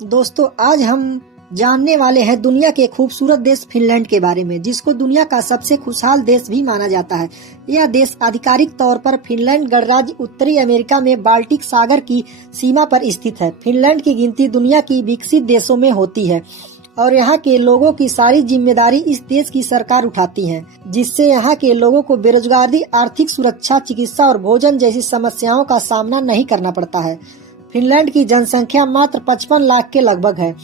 दोस्तों आज हम जानने वाले हैं दुनिया के खूबसूरत देश फिनलैंड के बारे में, जिसको दुनिया का सबसे खुशहाल देश भी माना जाता है। यह देश आधिकारिक तौर पर फिनलैंड गणराज्य उत्तरी अमेरिका में बाल्टिक सागर की सीमा पर स्थित है। फिनलैंड की गिनती दुनिया की विकसित देशों में होती है और यहाँ के लोगों की सारी जिम्मेदारी इस देश की सरकार उठाती है, जिससे यहाँ के लोगों को बेरोजगारी, आर्थिक सुरक्षा, चिकित्सा और भोजन जैसी समस्याओं का सामना नहीं करना पड़ता है। फिनलैंड की जनसंख्या मात्र 55 लाख के लगभग है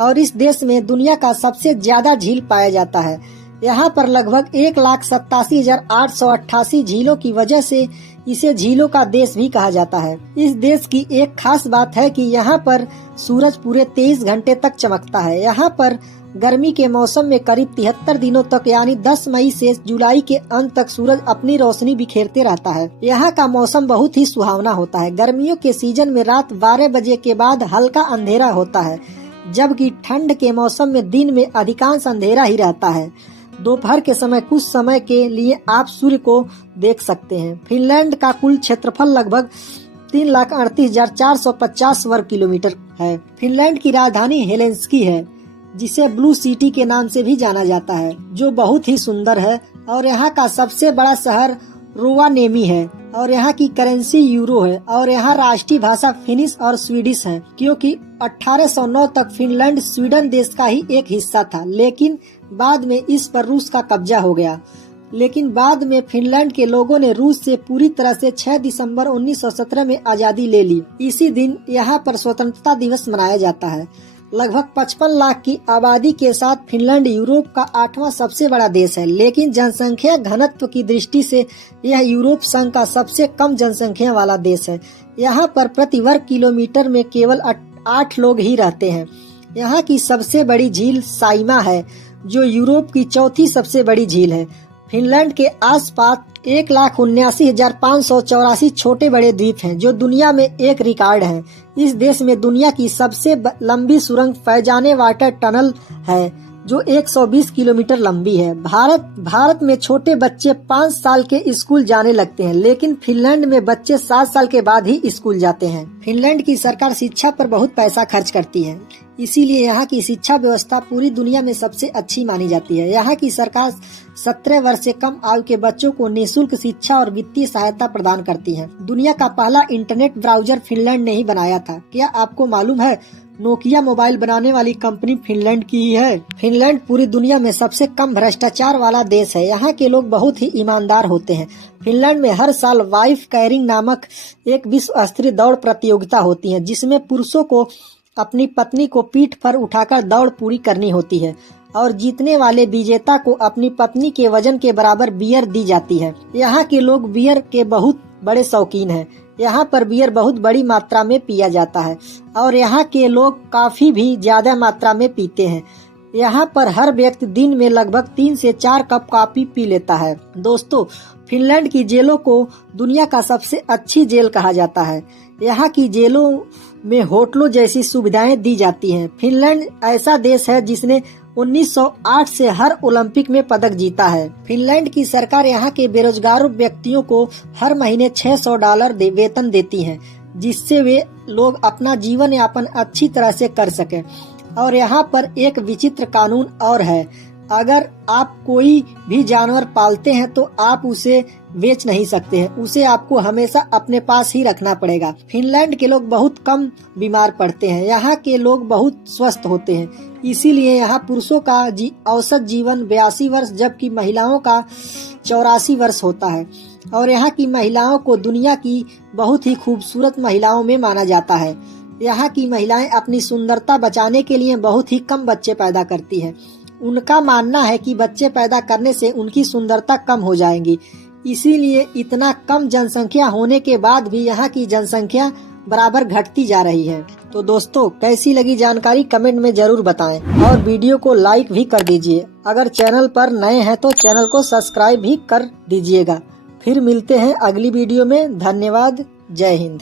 और इस देश में दुनिया का सबसे ज्यादा झील पाया जाता है। यहाँ पर लगभग 1,87,888 झीलों की वजह से इसे झीलों का देश भी कहा जाता है। इस देश की एक खास बात है कि यहाँ पर सूरज पूरे 23 घंटे तक चमकता है। यहाँ पर गर्मी के मौसम में करीब 73 दिनों तक यानी 10 मई से जुलाई के अंत तक सूरज अपनी रोशनी बिखेरते रहता है। यहाँ का मौसम बहुत ही सुहावना होता है। गर्मियों के सीजन में रात 12 बजे के बाद हल्का अंधेरा होता है, जबकि ठंड के मौसम में दिन में अधिकांश अंधेरा ही रहता है। दोपहर के समय कुछ समय के लिए आप सूर्य को देख सकते हैं। फिनलैंड का कुल क्षेत्रफल लगभग 3,38,450 वर्ग किलोमीटर है। फिनलैंड की राजधानी हेलेंसिकी है, जिसे ब्लू सिटी के नाम से भी जाना जाता है, जो बहुत ही सुंदर है। और यहाँ का सबसे बड़ा शहर रोवानेमी है और यहाँ की करेंसी यूरो है और यहाँ राष्ट्रीय भाषा फिनिश और स्वीडिश है, क्योंकि 1809 तक फिनलैंड स्वीडन देश का ही एक हिस्सा था, लेकिन बाद में इस पर रूस का कब्जा हो गया। लेकिन बाद में फिनलैंड के लोगों ने रूस से पूरी तरह से 6 दिसंबर 1917 में आजादी ले ली। इसी दिन यहाँ पर स्वतंत्रता दिवस मनाया जाता है। लगभग 55 लाख की आबादी के साथ फिनलैंड यूरोप का 8वां सबसे बड़ा देश है, लेकिन जनसंख्या घनत्व की दृष्टि से यह यूरोप संघ का सबसे कम जनसंख्या वाला देश है। यहाँ पर प्रति वर्ग किलोमीटर में केवल 8 लोग ही रहते हैं। यहाँ की सबसे बड़ी झील साइमा है, जो यूरोप की चौथी सबसे बड़ी झील है। फिनलैंड के आसपास 1,79,584 छोटे बड़े द्वीप हैं, जो दुनिया में एक रिकॉर्ड है। इस देश में दुनिया की सबसे लंबी सुरंग फैजाने वाटर टनल है, जो 120 किलोमीटर लंबी है। भारत में छोटे बच्चे 5 साल के स्कूल जाने लगते हैं, लेकिन फिनलैंड में बच्चे 7 साल के बाद ही स्कूल जाते हैं। फिनलैंड की सरकार शिक्षा पर बहुत पैसा खर्च करती है, इसीलिए यहाँ की शिक्षा व्यवस्था पूरी दुनिया में सबसे अच्छी मानी जाती है। यहाँ की सरकार 17 वर्ष से कम आयु के बच्चों को निःशुल्क शिक्षा और वित्तीय सहायता प्रदान करती है। दुनिया का पहला इंटरनेट ब्राउजर फिनलैंड ने ही बनाया था। क्या आपको मालूम है नोकिया मोबाइल बनाने वाली कंपनी फिनलैंड की ही है। फिनलैंड पूरी दुनिया में सबसे कम भ्रष्टाचार वाला देश है। यहाँ के लोग बहुत ही ईमानदार होते हैं। फिनलैंड में हर साल वाइफ कैरिंग नामक एक विश्व स्तरीय दौड़ प्रतियोगिता होती है, जिसमें पुरुषों को अपनी पत्नी को पीठ पर उठाकर दौड़ पूरी करनी होती है और जीतने वाले विजेता को अपनी पत्नी के वजन के बराबर बियर दी जाती है। यहाँ के लोग बियर के बहुत बड़े शौकीन हैं। यहाँ पर बियर बहुत बड़ी मात्रा में पिया जाता है और यहाँ के लोग काफी भी ज्यादा मात्रा में पीते हैं। यहाँ पर हर व्यक्ति दिन में लगभग 3 से 4 कप कॉफी पी लेता है। दोस्तों, फिनलैंड की जेलों को दुनिया का सबसे अच्छी जेल कहा जाता है। यहाँ की जेलों में होटलों जैसी सुविधाएं दी जाती हैं। फिनलैंड ऐसा देश है जिसने 1908 से हर ओलंपिक में पदक जीता है। फिनलैंड की सरकार यहाँ के बेरोजगार व्यक्तियों को हर महीने $600 वेतन देती है, जिससे वे लोग अपना जीवन यापन अच्छी तरह से कर सकें। और यहाँ पर एक विचित्र कानून और है, अगर आप कोई भी जानवर पालते हैं तो आप उसे बेच नहीं सकते हैं, उसे आपको हमेशा अपने पास ही रखना पड़ेगा। फिनलैंड के लोग बहुत कम बीमार पड़ते हैं। यहाँ के लोग बहुत स्वस्थ होते हैं, इसीलिए यहाँ पुरुषों का औसत जीवन 82 वर्ष जबकि महिलाओं का 84 वर्ष होता है। और यहाँ की महिलाओं को दुनिया की बहुत ही खूबसूरत महिलाओं में माना जाता है। यहाँ की महिलाएं अपनी सुंदरता बचाने के लिए बहुत ही कम बच्चे पैदा करती है। उनका मानना है कि बच्चे पैदा करने से उनकी सुंदरता कम हो जाएगी, इसीलिए इतना कम जनसंख्या होने के बाद भी यहाँ की जनसंख्या बराबर घटती जा रही है। तो दोस्तों, कैसी लगी जानकारी कमेंट में जरूर बताएं और वीडियो को लाइक भी कर दीजिए। अगर चैनल पर नए हैं तो चैनल को सब्सक्राइब भी कर दीजिएगा। फिर मिलते हैं अगली वीडियो में। धन्यवाद। जय हिंद।